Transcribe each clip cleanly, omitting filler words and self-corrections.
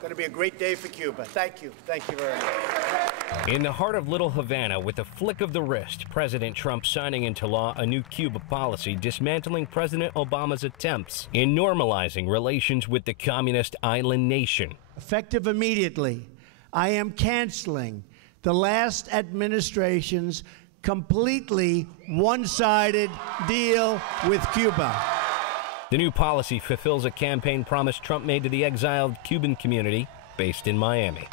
Going to be a great day for Cuba. Thank you. Thank you very much. In the heart of Little Havana, with a flick of the wrist, President Trump signing into law a new Cuba policy dismantling President Obama's attempts in normalizing relations with the communist island nation. Effective immediately, I am canceling the last administration's completely one-sided deal with Cuba. The new policy fulfills a campaign promise Trump made to the exiled Cuban community based in Miami.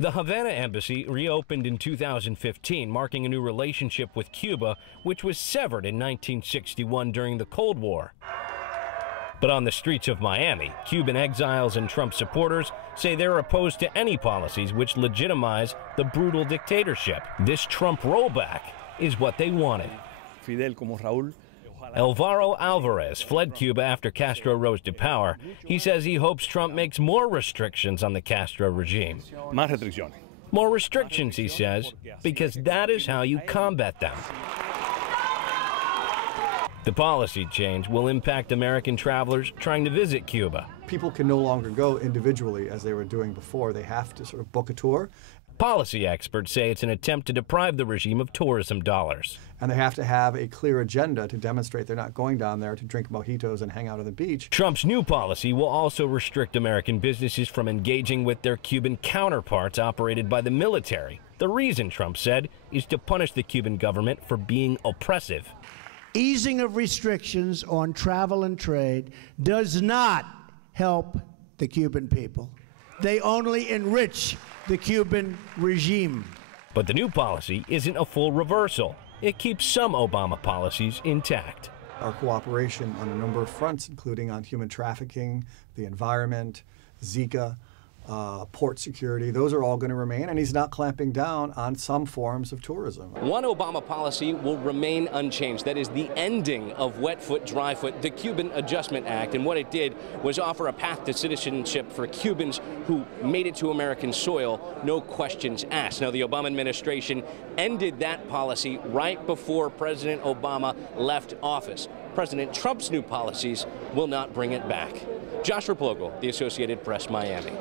The Havana embassy reopened in 2015, marking a new relationship with Cuba, which was severed in 1961 during the Cold War. But on the streets of Miami, Cuban exiles and Trump supporters say they're opposed to any policies which legitimize the brutal dictatorship. This Trump rollback is what they wanted. Fidel como Raúl. Alvaro Alvarez fled Cuba after Castro rose to power. He says he hopes Trump makes more restrictions on the Castro regime. Más restricciones. More restrictions, he says, because that is how you combat them. The policy change will impact American travelers trying to visit Cuba. People can no longer go individually as they were doing before. They have to sort of book a tour. Policy experts say it's an attempt to deprive the regime of tourism dollars. And they have to have a clear agenda to demonstrate they're not going down there to drink mojitos and hang out on the beach. Trump's new policy will also restrict American businesses from engaging with their Cuban counterparts operated by the military. The reason, Trump said, is to punish the Cuban government for being oppressive. Easing of restrictions on travel and trade does not help the Cuban people. They only enrich the Cuban regime. But the new policy isn't a full reversal. It keeps some Obama policies intact. Our cooperation on a number of fronts, including on human trafficking, the environment, Zika, port security, those are all going to remain, and he's not clamping down on some forms of tourism. One Obama policy will remain unchanged. That is the ending of wet foot, dry foot, the Cuban Adjustment Act. And what it did was offer a path to citizenship for Cubans who made it to American soil, no questions asked. Now, the Obama administration ended that policy right before President Obama left office. President Trump's new policies will not bring it back. Josh Replogle, The Associated Press, Miami.